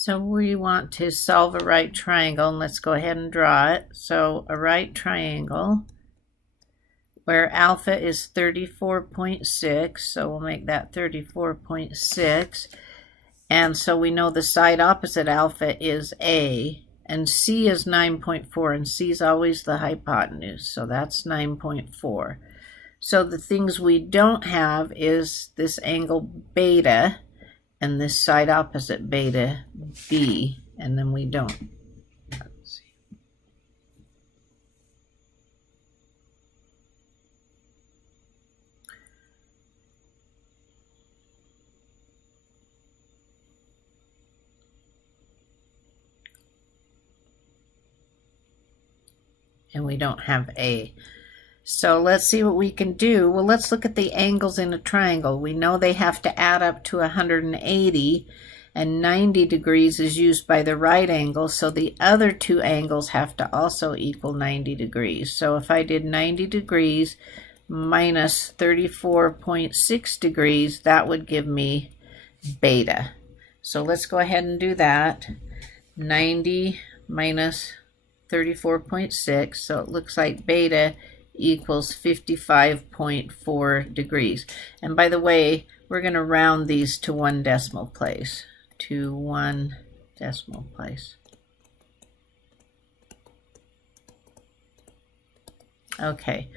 So we want to solve a right triangle, and let's go ahead and draw it. So a right triangle where alpha is 34.6, so we'll make that 34.6. And so we know the side opposite alpha is A, and C is 9.4, and C is always the hypotenuse, so that's 9.4. So the things we don't have is this angle beta, and this side opposite beta B, and then we don't. Let's see. And we don't have A. So let's see what we can do. Well, let's look at the angles in a triangle. We know they have to add up to 180, and 90 degrees is used by the right angle, so the other two angles have to also equal 90 degrees. So if I did 90 degrees minus 34.6 degrees, that would give me beta. So let's go ahead and do that. 90 minus 34.6, so it looks like beta equals 55.4 degrees. And by the way, we're going to round these to 1 decimal place. To 1 decimal place. Okay,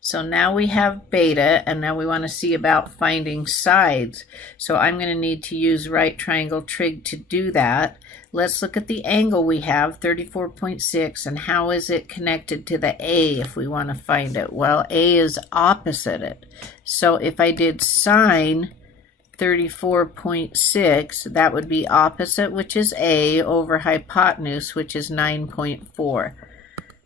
so now we have beta, and now we want to see about finding sides. So I'm going to need to use right triangle trig to do that. Let's look at the angle we have, 34.6, and how is it connected to the A if we want to find it? Well, A is opposite it. So if I did sine 34.6, that would be opposite, which is A, over hypotenuse, which is 9.4.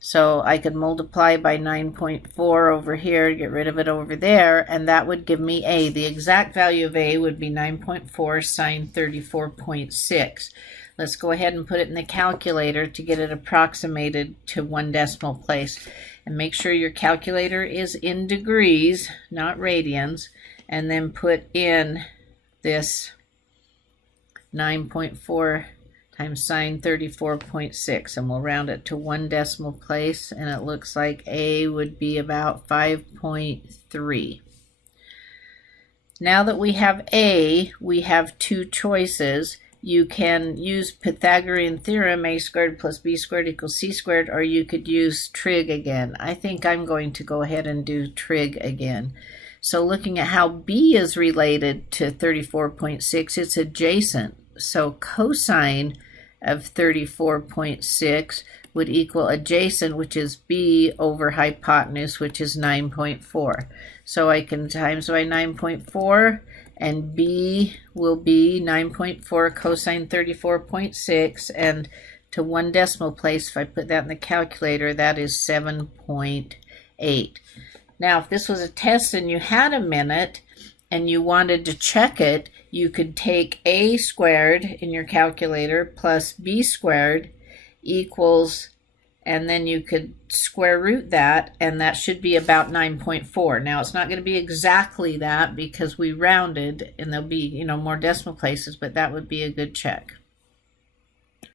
So I could multiply by 9.4 over here, get rid of it over there, and that would give me A. The exact value of A would be 9.4 sine 34.6. Let's go ahead and put it in the calculator to get it approximated to 1 decimal place. And make sure your calculator is in degrees, not radians, and then put in this 9.4 times sine 34.6, and we'll round it to 1 decimal place, and it looks like A would be about 5.3. Now that we have A, we have two choices. You can use Pythagorean theorem, a squared plus b squared equals c squared, or you could use trig again. I think I'm going to go ahead and do trig again. So looking at how b is related to 34.6, it's adjacent. So cosine of 34.6 would equal adjacent, which is b over hypotenuse, which is 9.4. So I can times by 9.4, and b will be 9.4 cosine 34.6, and to 1 decimal place, if I put that in the calculator, that is 7.8. Now, if this was a test and you had a minute and you wanted to check it, you could take a squared in your calculator plus b squared equals, and then you could square root that, and that should be about 9.4. Now, it's not going to be exactly that because we rounded, and there'll be, more decimal places, but that would be a good check.